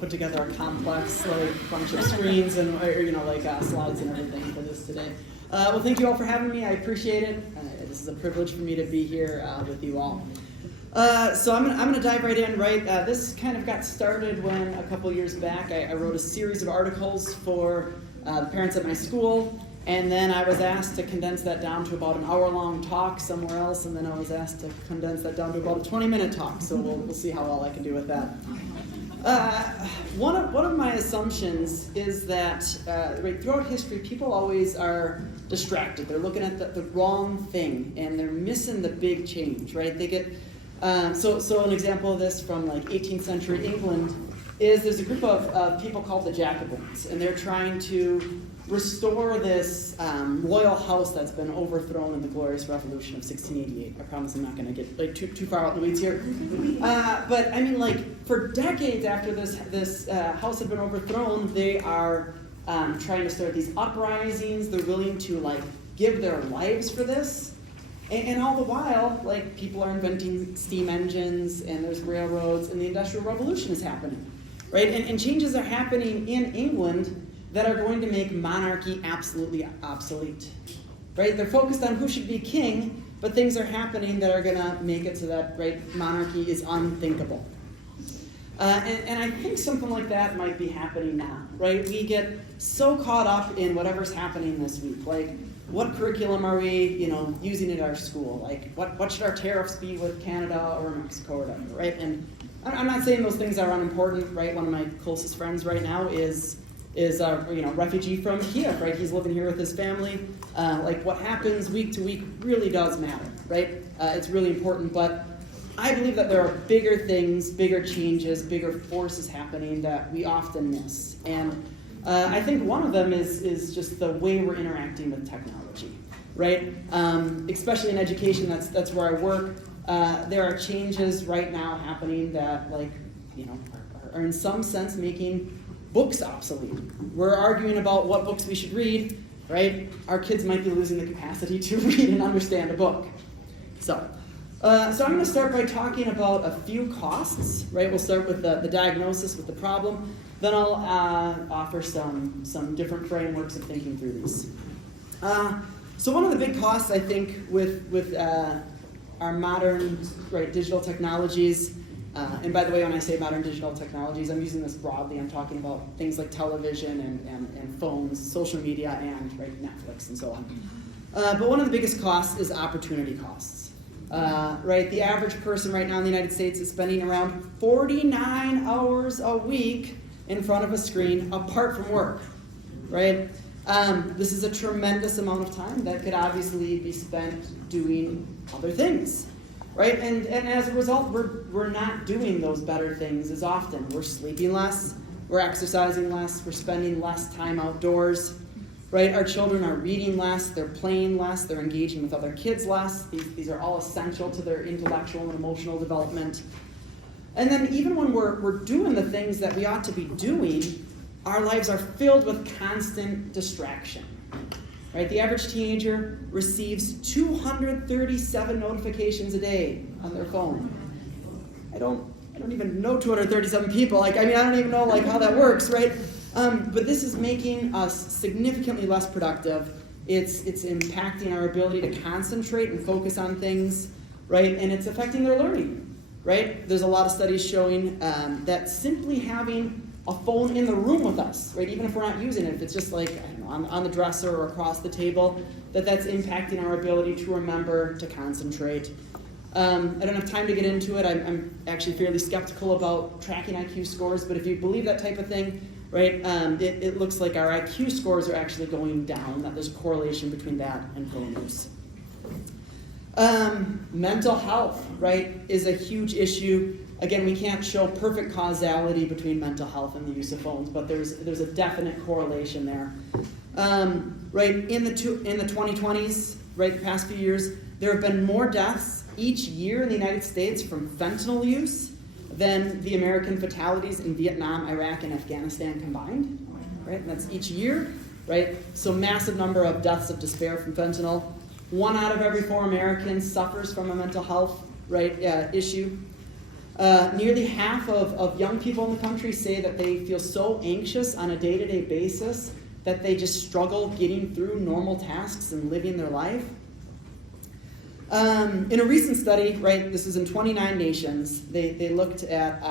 put together a complex bunch of screens and slides and everything for this today. Well, thank you all for having me. I appreciate it. This is a privilege for me to be here with you all. So I'm going to dive right in. This kind of got started when a couple years back I wrote a series of articles for the parents at my school, and then I was asked to condense that down to about an hour-long talk somewhere else, and then I was asked to condense that down to about a 20-minute talk. So we'll see how well I can do with that. One of my assumptions is that throughout history, people always are distracted. They're looking at the wrong thing, and they're missing the big change, right? They get so an example of this from 18th century England is there's a group of people called the Jacobins, and they're trying to restore this royal house that's been overthrown in the Glorious Revolution of 1688. I promise I'm not going to get too far out in the weeds here. But I mean, for decades after this house had been overthrown, they are trying to start these uprisings. They're willing to give their lives for this. And all the while, people are inventing steam engines, and there's railroads, and the Industrial Revolution is happening, right? And changes are happening in England that are going to make monarchy absolutely obsolete, right? They're focused on who should be king, but things are happening that are going to make it so that, monarchy is unthinkable. And I think something like that might be happening now, right? We get so caught up in whatever's happening this week, what curriculum are we, using at our school? What should our tariffs be with Canada or Mexico or whatever, right? And I'm not saying those things are unimportant, right? One of my closest friends right now is a refugee from Kiev, right? He's living here with his family. What happens week to week really does matter, right? It's really important, but I believe that there are bigger things, bigger changes, bigger forces happening that we often miss. And I think one of them is just the way we're interacting with technology, right? Especially in education, that's where I work. There are changes right now happening that are in some sense making books obsolete. We're arguing about what books we should read, right? Our kids might be losing the capacity to read and understand a book. So I'm going to start by talking about a few costs, right? We'll start with the diagnosis, with the problem. Then I'll offer some different frameworks of thinking through these. So one of the big costs, I think, with our modern digital technologies, and by the way, when I say modern digital technologies, I'm using this broadly. I'm talking about things like television and phones, social media, and Netflix and so on. But one of the biggest costs is opportunity costs. The average person right now in the United States is spending around 49 hours a week in front of a screen apart from work, right? This is a tremendous amount of time that could obviously be spent doing other things. Right, and as a result, we're not doing those better things as often. We're sleeping less, we're exercising less, we're spending less time outdoors. Right, our children are reading less, they're playing less, they're engaging with other kids less. These are all essential to their intellectual and emotional development. And then even when we're doing the things that we ought to be doing, our lives are filled with constant distraction. Right, the average teenager receives 237 notifications a day on their phone. I don't even know 237 people. I don't even know how that works, right? But this is making us significantly less productive. It's impacting our ability to concentrate and focus on things, right? And it's affecting their learning, right? There's a lot of studies showing that simply having a phone in the room with us, right? Even if we're not using it, if it's just on the dresser or across the table, that's impacting our ability to remember, to concentrate. I don't have time to get into it. I'm actually fairly skeptical about tracking IQ scores, but if you believe that type of thing, right, it looks like our IQ scores are actually going down, that there's a correlation between that and phone use. Mental health, right, is a huge issue. Again, we can't show perfect causality between mental health and the use of phones, but there's a definite correlation there. In the 2020s, the past few years, there have been more deaths each year in the United States from fentanyl use than the American fatalities in Vietnam, Iraq, and Afghanistan combined. Right, and that's each year. Right, so massive number of deaths of despair from fentanyl. 1 out of every 4 Americans suffers from a mental health issue. Nearly half of young people in the country say that they feel so anxious on a day-to-day basis that they just struggle getting through normal tasks and living their life. In a recent study, right, this is in 29 nations, they looked at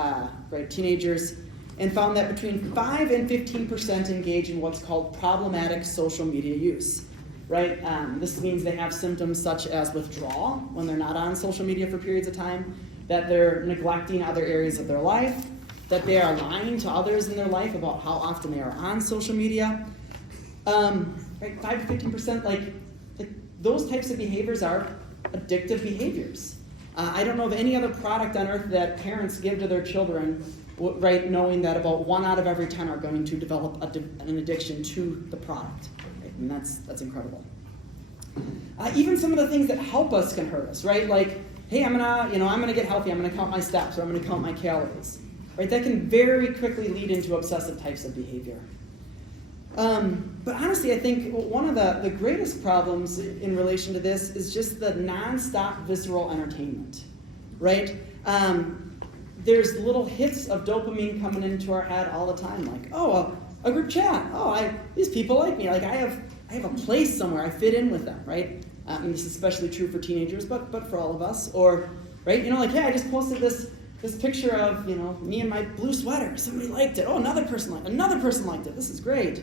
teenagers and found that between 5 and 15% engage in what's called problematic social media use. Right? This means they have symptoms such as withdrawal when they're not on social media for periods of time, that they're neglecting other areas of their life, that they are lying to others in their life about how often they are on social media. 5 to 15%, like those types of behaviors are addictive behaviors. I don't know of any other product on earth that parents give to their children, right, knowing that about 1 out of every 10 are going to develop an addiction to the product. Right? And that's incredible. Even some of the things that help us can hurt us, right? Like, hey, I'm gonna get healthy. I'm gonna count my steps, or I'm gonna count my calories. Right? That can very quickly lead into obsessive types of behavior. But honestly, I think one of the greatest problems in relation to this is just the nonstop visceral entertainment, right? There's little hits of dopamine coming into our head all the time, like, oh, a group chat. Oh, these people like me. Like I have a place somewhere. I fit in with them, right? And this is especially true for teenagers, but for all of us. Or, right? Like, yeah, I just posted this picture of, me in my blue sweater. Somebody liked it. Oh, another person liked it. This is great.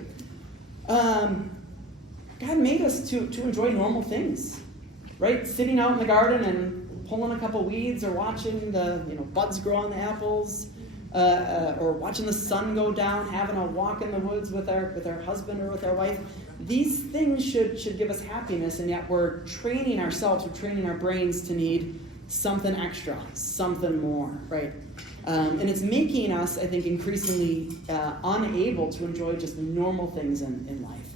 God made us to enjoy normal things, right? Sitting out in the garden and pulling a couple weeds, or watching the buds grow on the apples, or watching the sun go down, having a walk in the woods with our husband or with our wife. These things should give us happiness, and yet we're training our brains to need something extra, something more, right? And it's making us, I think, increasingly unable to enjoy just normal things in life.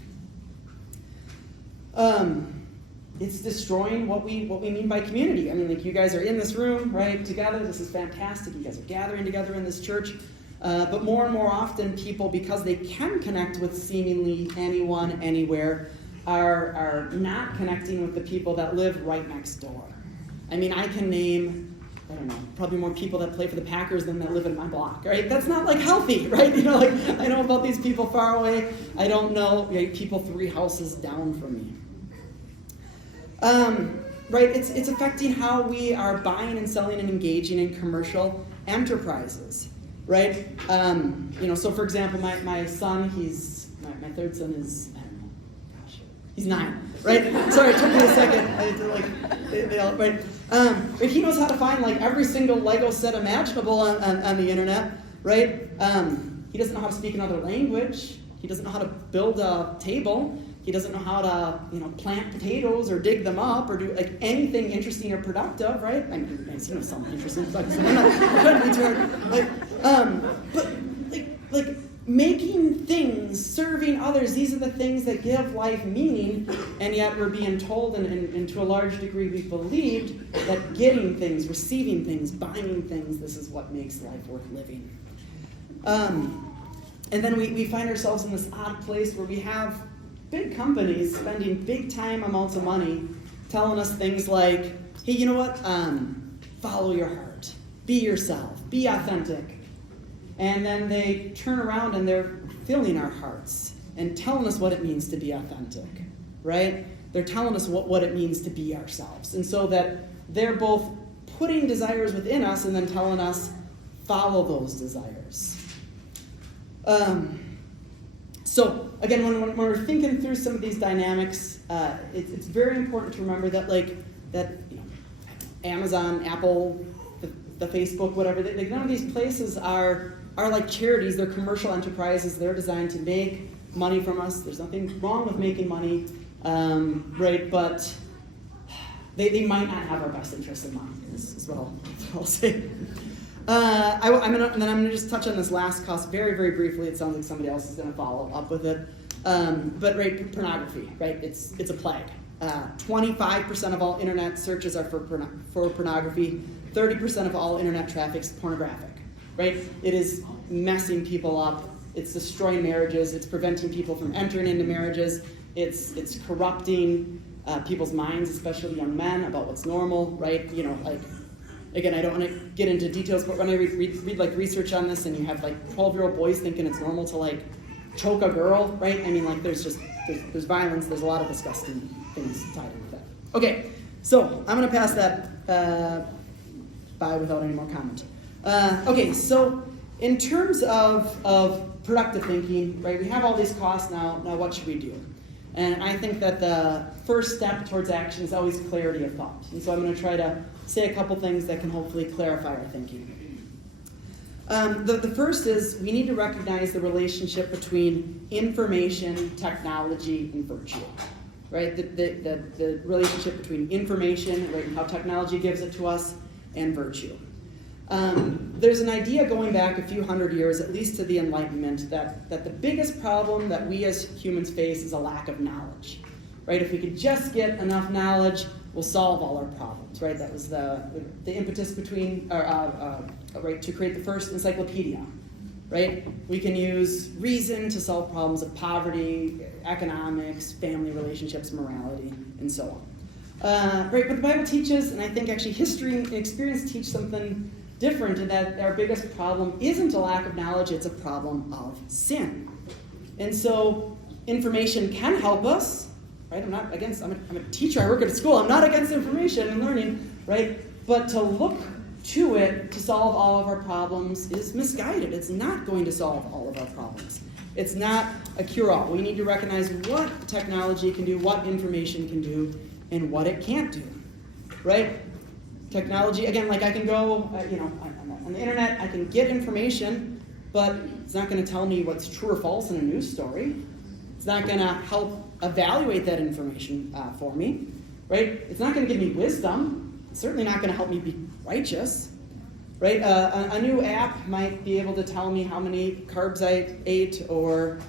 It's destroying what we mean by community. I mean, like, you guys are in this room, right, together. This is fantastic. You guys are gathering together in this church. But more and more often, people, because they can connect with seemingly anyone, anywhere, are not connecting with the people that live right next door. I mean, I can name, I don't know, probably more people that play for the Packers than that live in my block, right? That's not, like, healthy, right? I know about these people far away. I don't know people 3 houses down from me. Right, it's affecting how we are buying and selling and engaging in commercial enterprises, right? So for example, my son, my third son is, I don't know, gosh, he's 9, right? Sorry, it took me a second. But he knows how to find, like, every single Lego set imaginable on the internet, right? He doesn't know how to speak another language. He doesn't know how to build a table. He doesn't know how to, plant potatoes or dig them up or do, like, anything interesting or productive, right? I mean, something interesting, but I'm not trying to be too hard. But making things, serving others, these are the things that give life meaning, and yet we're being told, and to a large degree we've believed, that getting things, receiving things, buying things, this is what makes life worth living. And then we find ourselves in this odd place where we have big companies spending big time amounts of money telling us things like, hey, you know what? Follow your heart. Be yourself. Be authentic. And then they turn around and they're filling our hearts and telling us what it means to be authentic, right? They're telling us what it means to be ourselves. And so that they're both putting desires within us and then telling us, follow those desires. So again, when we're thinking through some of these dynamics, it's very important to remember that Amazon, Apple, the Facebook, whatever, none of these places are like charities. They're commercial enterprises. They're designed to make money from us. There's nothing wrong with making money, right? But they might not have our best interest in mind. Is what I'll say. I'm gonna just touch on this last cost very, very briefly. It sounds like somebody else is gonna follow up with it. But right, pornography, right? It's a plague. 25% of all internet searches are for pornography. 30% of all internet traffic is pornographic, right? It is messing people up. It's destroying marriages. It's preventing people from entering into marriages. It's corrupting people's minds, especially young men, about what's normal, right? again, I don't want to get into details, but when I read like research on this, and you have like 12-year-old boys thinking it's normal to like choke a girl, right? I mean, like there's there's violence, there's a lot of disgusting things tied in with that. Okay, so I'm going to pass that by without any more comment. Okay, so in terms of productive thinking, right, we have all these costs now what should we do? And I think that the first step towards action is always clarity of thought. And so I'm going to try to say a couple things that can hopefully clarify our thinking. The first is we need to recognize the relationship between information, technology, and virtue. Right? The relationship between information, right, and how technology gives it to us, and virtue. There's an idea going back a few hundred years, at least to the Enlightenment, that the biggest problem that we as humans face is a lack of knowledge. Right? If we could just get enough knowledge, we'll solve all our problems. Right? That was the impetus between, right, to create the first encyclopedia. Right? We can use reason to solve problems of poverty, economics, family relationships, morality, and so on. Right? But the Bible teaches, and I think actually history and experience teach something different, in that our biggest problem isn't a lack of knowledge, it's a problem of sin. And so information can help us, right? I'm a teacher, I work at a school, I'm not against information and learning, right? But to look to it to solve all of our problems is misguided. It's not going to solve all of our problems. It's not a cure-all. We need to recognize what technology can do, what information can do, and what it can't do, right? Technology, again, like I can go, on the internet, I can get information, but it's not going to tell me what's true or false in a news story. It's not going to help evaluate that information for me, right? It's not going to give me wisdom. It's certainly not going to help me be righteous, right? A new app might be able to tell me how many carbs I ate, or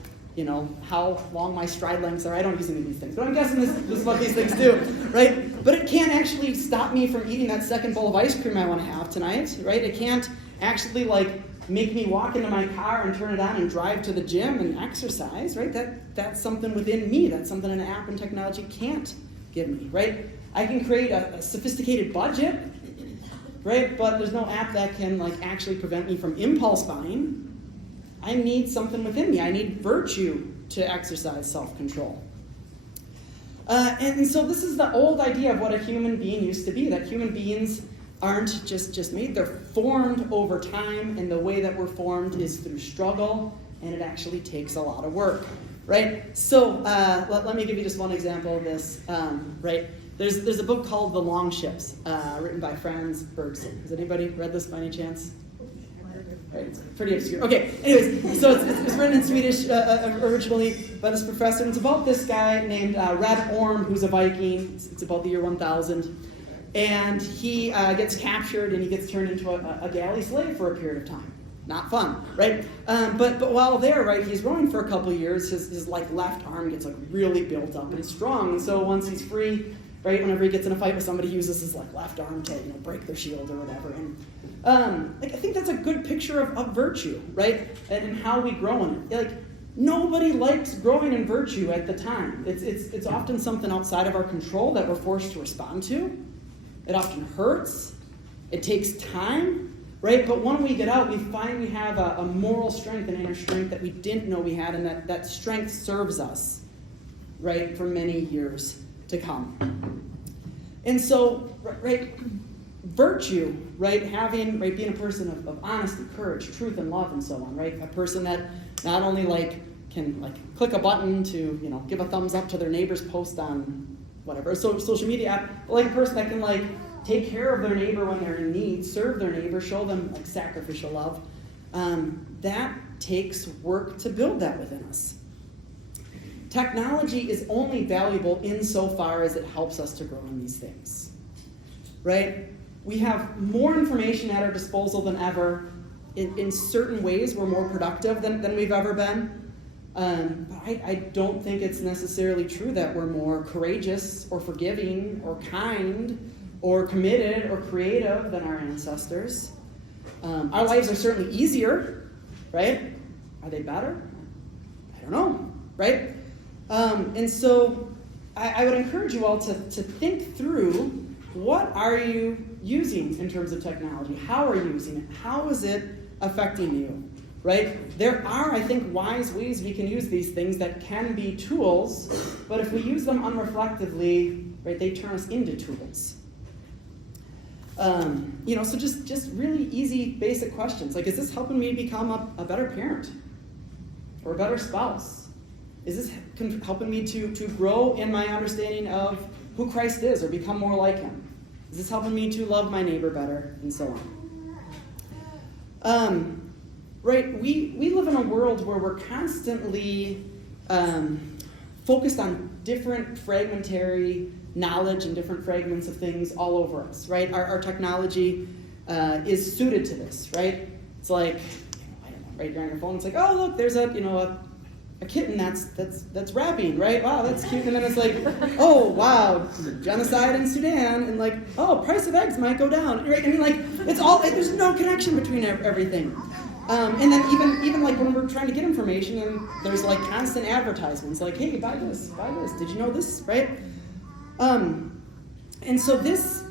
how long my stride lengths are. I don't use any of these things, but I'm guessing this is what these things do, right? But it can't actually stop me from eating that second bowl of ice cream I want to have tonight, right? It can't actually make me walk into my car and turn it on and drive to the gym and exercise, right? That's something within me. That's something an app and technology can't give me, right? I can create a sophisticated budget, right? But there's no app that can actually prevent me from impulse buying. I need something within me. I need virtue to exercise self-control. And so this is the old idea of what a human being used to be, that human beings aren't just made. They're formed over time, and the way that we're formed is through struggle, and it actually takes a lot of work, right? So let me give you just one example of this, right? There's a book called The Long Ships, written by Franz Bergson. Has anybody read this by any chance? Right, it's pretty obscure. Okay, anyways, so it's written in Swedish originally by this professor, and it's about this guy named Red Orm, who's a Viking. It's about the year 1000. And he gets captured, and he gets turned into a galley slave for a period of time. Not fun, right? But while there, right, he's rowing for a couple of years. His left arm gets really built up and strong. And so once he's free, right, whenever he gets in a fight with somebody, he uses his left arm to break their shield or whatever. And I think that's a good picture of virtue, right? And how we grow in it. Nobody likes growing in virtue at the time. It's often something outside of our control that we're forced to respond to. It often hurts. It takes time, right? But when we get out, we find we have a moral strength and inner strength that we didn't know we had, and that strength serves us, right, for many years to come. And so, right, virtue, right, being a person of honesty, courage, truth, and love, and so on, right? A person that not only can click a button to give a thumbs up to their neighbor's post on whatever social media app, but a person that can take care of their neighbor when they're in need, serve their neighbor, show them sacrificial love. That takes work to build that within us. Technology is only valuable insofar as it helps us to grow in these things, right? We have more information at our disposal than ever. In certain ways, we're more productive than we've ever been. But I don't think it's necessarily true that we're more courageous or forgiving or kind or committed or creative than our ancestors. Our lives are certainly easier, right? Are they better? I don't know, right? And so I would encourage you all to think through, what are you using in terms of technology? How are you using it? How is it affecting you? Right? There are, I think, wise ways we can use these things that can be tools, but if we use them unreflectively, right, they turn us into tools. So just really easy, basic questions. Like, is this helping me become a better parent or a better spouse? Is this helping me to grow in my understanding of who Christ is or become more like him? Is this helping me to love my neighbor better, and so on? Right, we live in a world where we're constantly focused on different fragmentary knowledge and different fragments of things all over us, right? Our technology is suited to this, right? It's like, I don't know, right, you're on your phone, it's like, oh, look, there's a kitten that's rapping, right? Wow, that's cute. And then it's like, oh, wow, genocide in Sudan, and like, oh, price of eggs might go down, right? I mean, like, it's all, there's no connection between everything. And then even like when we're trying to get information, and there's like constant advertisements, like, hey, buy this, did you know this, right? And so this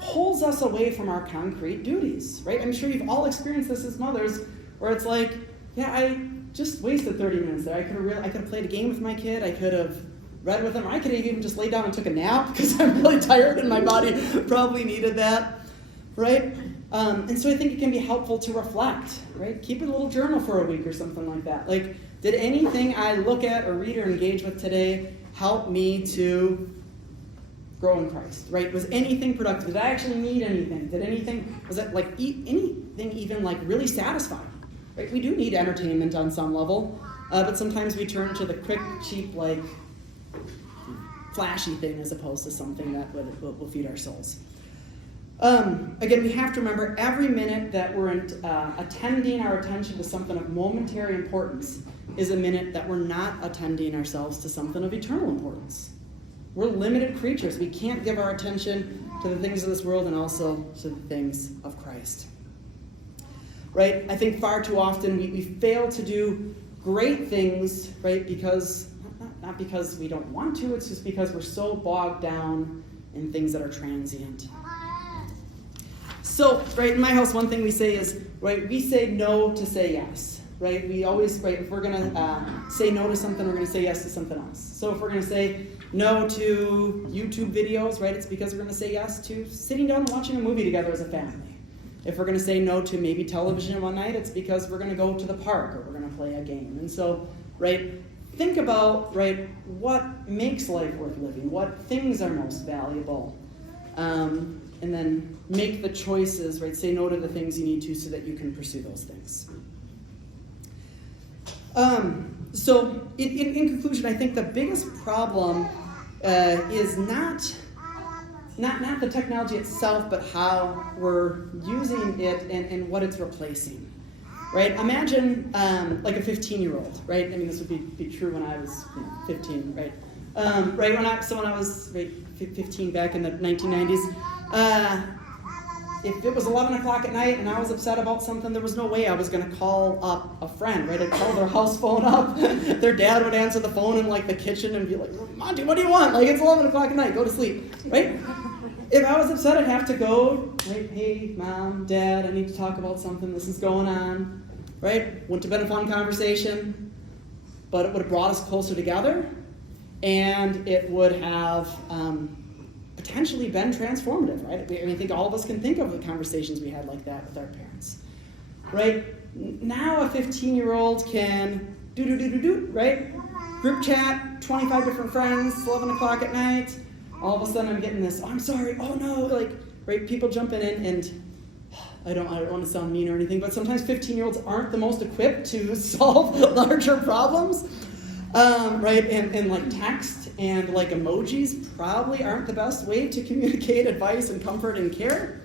pulls us away from our concrete duties, right? I'm sure you've all experienced this as mothers, where it's like, yeah, I just wasted 30 minutes there. I could have played a game with my kid. I could have read with him. I could have even just laid down and took a nap because I'm really tired and my body probably needed that, right? And so I think it can be helpful to reflect, right? Keep a little journal for a week or something like that. Like, did anything I look at or read or engage with today help me to grow in Christ, right? Was anything productive? Did I actually need anything? Was that like anything even like really satisfying? Right? We do need entertainment on some level, but sometimes we turn to the quick, cheap, like flashy thing as opposed to something that will feed our souls. Again, we have to remember every minute that we're attending our attention to something of momentary importance is a minute that we're not attending ourselves to something of eternal importance. We're limited creatures. We can't give our attention to the things of this world and also to the things of Christ. Right? I think far too often we fail to do great things, right, because, not because we don't want to, it's just because we're so bogged down in things that are transient. So, right, in my house, one thing we say is, right, we say no to say yes, right? We always, right, if we're going to say no to something, we're going to say yes to something else. So if we're going to say no to YouTube videos, right, it's because we're going to say yes to sitting down and watching a movie together as a family. If we're going to say no to maybe television one night, it's because we're going to go to the park or we're going to play a game. And so, right, think about, right, what makes life worth living, what things are most valuable, and then make the choices, right, say no to the things you need to so that you can pursue those things. So in conclusion, I think the biggest problem is not the technology itself, but how we're using it and what it's replacing, right? Imagine like a 15-year-old, right? I mean, this would be true when I was 15, right? Right, when I was 15 back in the 1990s, if it was 11 o'clock at night and I was upset about something, there was no way I was going to call up a friend, right? I'd call their house phone up. Their dad would answer the phone in like the kitchen and be like, Monte, what do you want? Like, it's 11 o'clock at night, go to sleep, right? If I was upset, I'd have to go, right? Hey, Mom, Dad, I need to talk about something. This is going on, right? Wouldn't have been a fun conversation, but it would have brought us closer together, and it would have potentially been transformative, right? I think all of us can think of the conversations we had like that with our parents, right? Now a 15-year-old can right? Group chat, 25 different friends, 11 o'clock at night. All of a sudden I'm getting this, oh, I'm sorry, oh no, like, right? People jumping in, and I don't want to sound mean or anything, but sometimes 15-year-olds aren't the most equipped to solve larger problems, right? And like text and like emojis probably aren't the best way to communicate advice and comfort and care.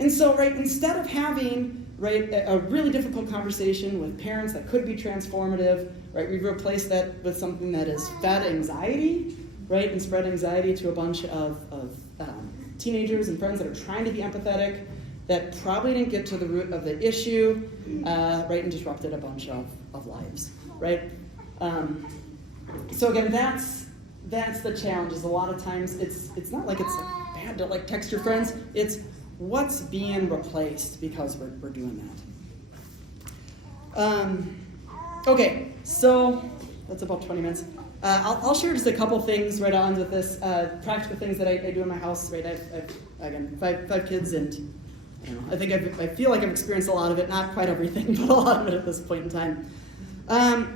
And so, right, instead of having, right, a really difficult conversation with parents that could be transformative, right, we've replaced that with something that is fed anxiety, right, and spread anxiety to a bunch of teenagers and friends that are trying to be empathetic, that probably didn't get to the root of the issue, right, and disrupted a bunch of lives, right? So again, that's the challenge. Is a lot of times it's not like it's a had to like text your friends. It's what's being replaced because we're doing that. Okay, so that's about 20 minutes. I'll share just a couple things right on with this, practical things that I do in my house. Right, I've again five kids, and I don't know, I think I feel like I've experienced a lot of it, not quite everything, but a lot of it at this point in time.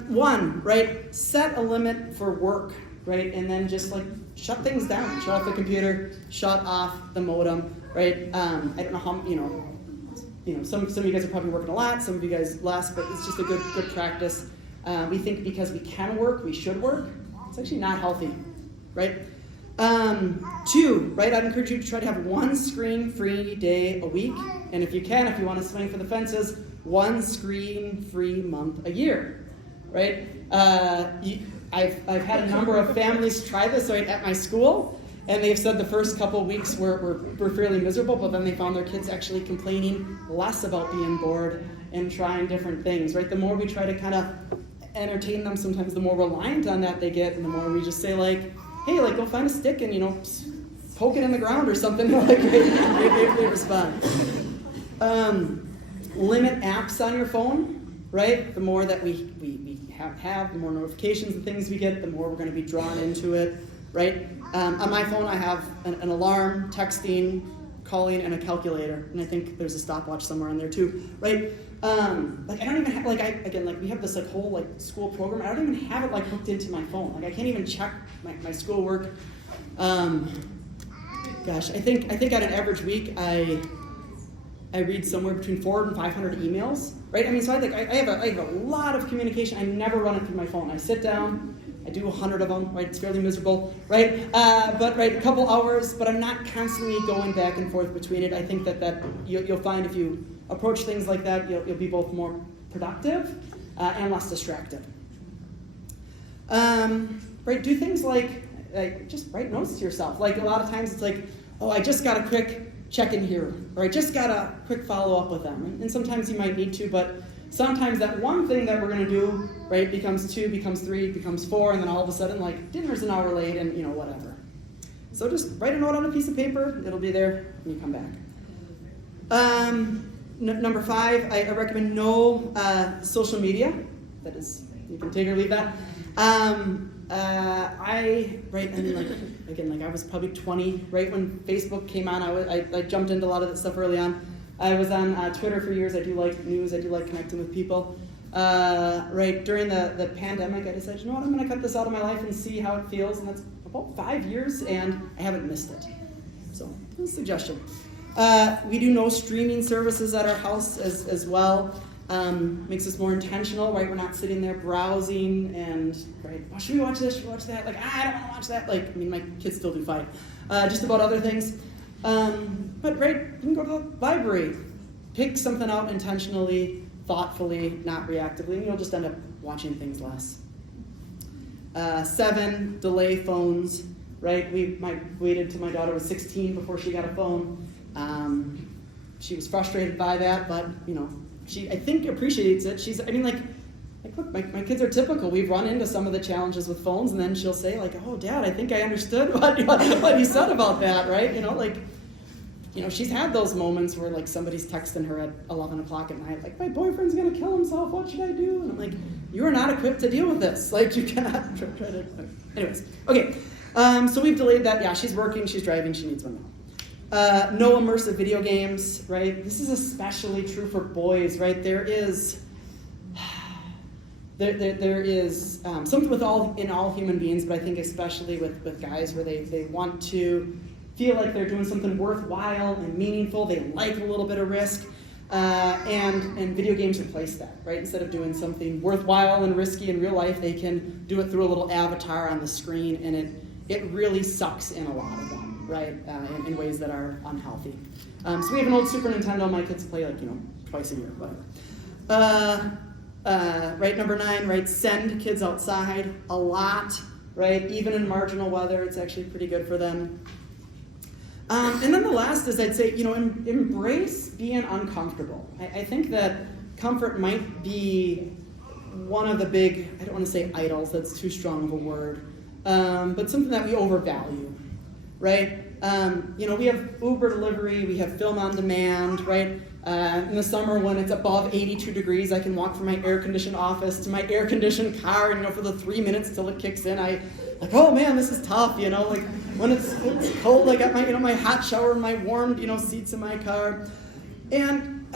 One, right, set a limit for work, right, and then just like shut things down, shut off the computer, shut off the modem, right. I don't know how, some of you guys are probably working a lot, some of you guys less, but it's just a good practice. We think because we can work, we should work. It's actually not healthy, right? Two, right, I'd encourage you to try to have one screen-free day a week. And if you want to swing for the fences, one screen-free month a year, right? I've had a number of families try this right at my school, and they've said the first couple of weeks were fairly miserable, but then they found their kids actually complaining less about being bored and trying different things, right? The more we try to kind of entertain them, sometimes the more reliant on that they get, and the more we just say like, hey, like go find a stick and poke it in the ground or something, like they respond. Limit apps on your phone, right? The more that we have, the more notifications and things we get, the more we're going to be drawn into it, right? On my phone, I have an alarm, texting, calling, and a calculator, and I think there's a stopwatch somewhere in there too, right? I don't even have, we have this whole school program. I don't even have it hooked into my phone. I can't even check my schoolwork. Gosh, I think on an average week I read somewhere between 400 and 500 emails, right? I mean, so I have a lot of communication. I never run it through my phone. I sit down, I do 100 of them, right? It's fairly miserable, right? But a couple hours, but I'm not constantly going back and forth between it. I think that you'll find if you approach things like that, you'll be both more productive and less distracted. Right? Do things like just write notes to yourself. Like a lot of times it's like, oh, I just got a quick check in here, or I just got a quick follow up with them. And sometimes you might need to, but sometimes that one thing that we're going to do, right, becomes 2, becomes 3, becomes 4, and then all of a sudden, dinner's an hour late, and whatever. So just write a note on a piece of paper. It'll be there when you come back. Number 5, I recommend no social media. That is, you can take or leave that. I was probably 20, right when Facebook came on. I jumped into a lot of that stuff early on. I was on Twitter for years. I do like news. I do like connecting with people. Right during the pandemic, I decided, I'm going to cut this out of my life and see how it feels. And that's about 5 years, and I haven't missed it. So, that's a suggestion. We do no streaming services at our house as well. Makes us more intentional, right? We're not sitting there browsing and, right, oh, should we watch this? Should we watch that? I don't want to watch that. My kids still do fine. Just about other things. But, right, you can go to the library. Pick something out intentionally, thoughtfully, not reactively, and you'll just end up watching things less. 7, delay phones, right? We waited till my daughter was 16 before she got a phone. She was frustrated by that, but, she, I think, appreciates it. Look, my kids are typical. We've run into some of the challenges with phones, and then she'll say, oh, Dad, I think I understood what you said about that, right? She's had those moments where, somebody's texting her at 11 o'clock at night, my boyfriend's going to kill himself, what should I do? And I'm like, you are not equipped to deal with this. You cannot try to... Anyways, okay. So we've delayed that. Yeah, she's working, she's driving, she needs one now. No immersive video games, right? This is especially true for boys, right? There is something in all human beings, but I think especially with guys where they want to feel like they're doing something worthwhile and meaningful. They like a little bit of risk, and video games replace that, right? Instead of doing something worthwhile and risky in real life, they can do it through a little avatar on the screen, and it really sucks in a lot of them. Right, in ways that are unhealthy. So we have an old Super Nintendo. My kids play twice a year, whatever. Right, number 9, right, send kids outside a lot, right? Even in marginal weather, it's actually pretty good for them. And then the last is I'd say, embrace being uncomfortable. I think that comfort might be one of the big, I don't want to say idols, that's too strong of a word, but something that we overvalue. Right? We have Uber delivery, we have film on demand, right? In the summer when it's above 82 degrees, I can walk from my air-conditioned office to my air-conditioned car, and for the 3 minutes till it kicks in, oh man, this is tough, like when it's cold, I got my, my hot shower and my warm, seats in my car. And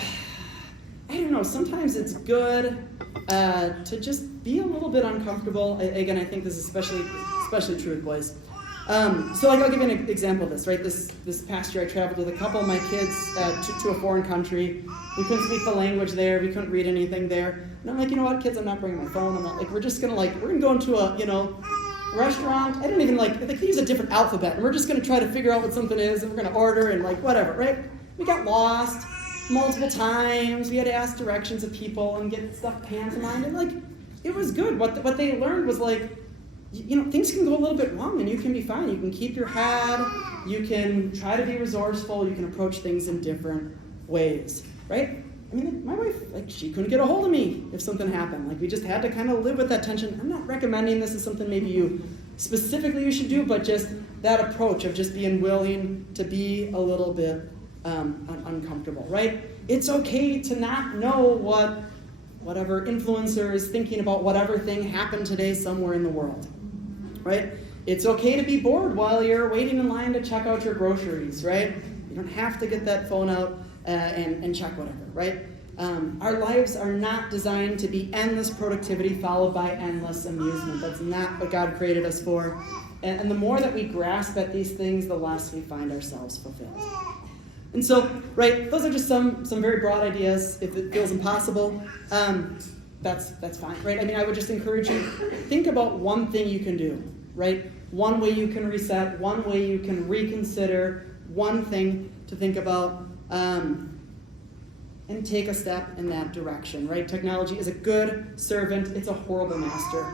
I don't know, sometimes it's good to just be a little bit uncomfortable. Again, I think this is especially true with boys. So I'll give you an example of this, right? This past year I traveled with a couple of my kids to a foreign country. We couldn't speak the language there. We couldn't read anything there. And I'm like, you know what, kids, I'm not bringing my phone. I'm not we're gonna go into a, restaurant. I don't even they use a different alphabet. And we're just gonna try to figure out what something is, and we're gonna order and whatever, right? We got lost multiple times. We had to ask directions of people and get stuff pantomimed. And it was good. What they learned was things can go a little bit wrong and you can be fine. You can keep your head, you can try to be resourceful, you can approach things in different ways, right? I mean, my wife, she couldn't get a hold of me if something happened. We just had to kind of live with that tension. I'm not recommending this is something maybe you should do, but just that approach of just being willing to be a little bit uncomfortable, right? It's okay to not know whatever influencer is thinking about whatever thing happened today somewhere in the world. Right? It's okay to be bored while you're waiting in line to check out your groceries, right? You don't have to get that phone out and check whatever, right? Our lives are not designed to be endless productivity followed by endless amusement. That's not what God created us for. And the more that we grasp at these things, the less we find ourselves fulfilled. And so, right, those are just some very broad ideas. If it feels impossible, that's fine, right? I mean, I would just encourage you, think about one thing you can do, right? One way you can reset, one way you can reconsider, one thing to think about, and take a step in that direction, right? Technology is a good servant, it's a horrible master.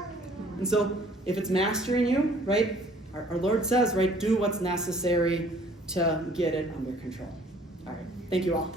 And so, if it's mastering you, right, our Lord says, right, do what's necessary to get it under control. All right, thank you all.